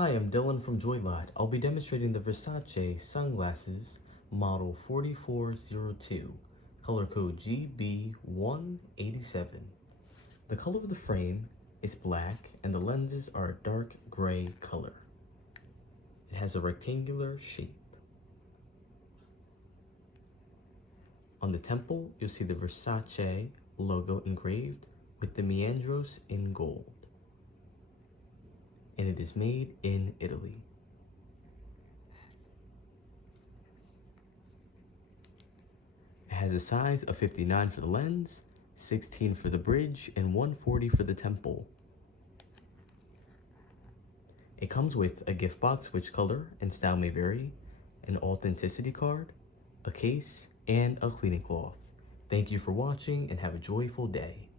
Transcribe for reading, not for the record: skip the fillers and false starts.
Hi, I'm Dylan from Joylot. I'll be demonstrating the Versace sunglasses model 4402, color code GB187. The color of the frame is black and the lenses are a dark gray color. It has a rectangular shape. On the temple, you'll see the Versace logo engraved with the meandros in gold. And it is made in Italy. It has a size of 59 for the lens, 16 for the bridge, and 140 for the temple. It comes with a gift box which color and style may vary, an authenticity card, a case, and a cleaning cloth. Thank you for watching and have a joyful day.